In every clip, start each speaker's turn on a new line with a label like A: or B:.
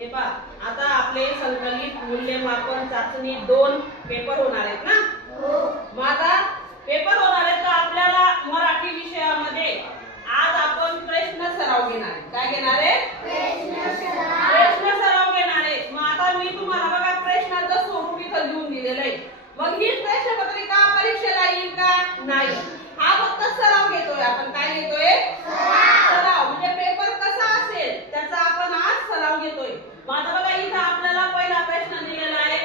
A: हे पहा आता आपले संकलित मूल्यमापन चाचणी दोन पेपर होणार आहेत ना? मग आता पेपर होणार आहेत तर आपल्याला मराठी विषयामध्ये? आज आपण प्रश्न सराव घेणार आहे काय घेणार आहे
B: प्रश्न
A: सराव. घेणार आहे मग आता मी तुम्हाला बघा प्रश्नाचं स्वरूप इथं लिहून दिलेलं आहे. मग ही प्रश्नपत्रिका परीक्षेला येईल का? नाही हा फक्त सराव घेतोय आपण काय घेतोय सराव म्हणजे पेपर कसा असेल त्याचा आपण आज सराव घेतोय मग आता बघा इथं आपल्याला पहिला प्रश्न दिलेला आहे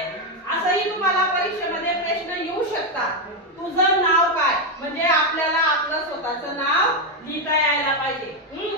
A: असंही तुम्हाला परीक्षेमध्ये प्रश्न येऊ शकतात तुझं नाव काय म्हणजे आपल्याला आपलं स्वतःचं नाव लिहिता यायला पाहिजे.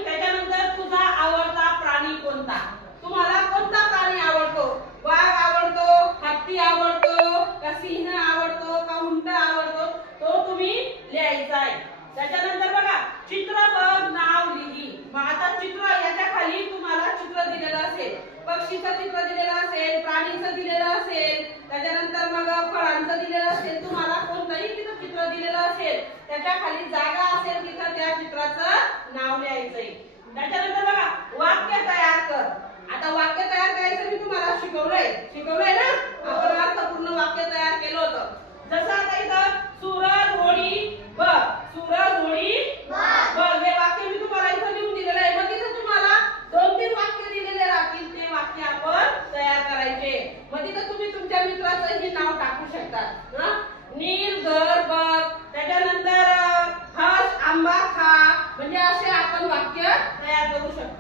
A: त्याच्यानंतर तुझा आवडता प्राणी कोणता? तुम्हाला कोणता प्राणी आवडतो? वाघ आवडतो हत्ती आवडतो का सिंह आवडतो का उंट आवडतो? तो तुम्ही लिहायचा आहे. त्याच्यानंतर बघा चित्र बघ नाव लिही. मग आता चित्र याच्या खाली तुम्हाला चित्र दिलेलं असेल. पक्षीचं चित्र दिलेलं असेल प्राणीचं दिलेलं असेल त्याच्यानंतर मग फळांचं दिलेलं असेल तुम्हाला कोणतंही तिथं चित्र दिलेलं असेल त्याच्याखाली जागा आहे मग तिथं तुम्ही तुमच्या मित्राचंही नाव टाकू शकता. नीर घर बघ त्याच्यानंतर हस आंबा खा. म्हणजे असे आपण वाक्य तयार करू शकतो.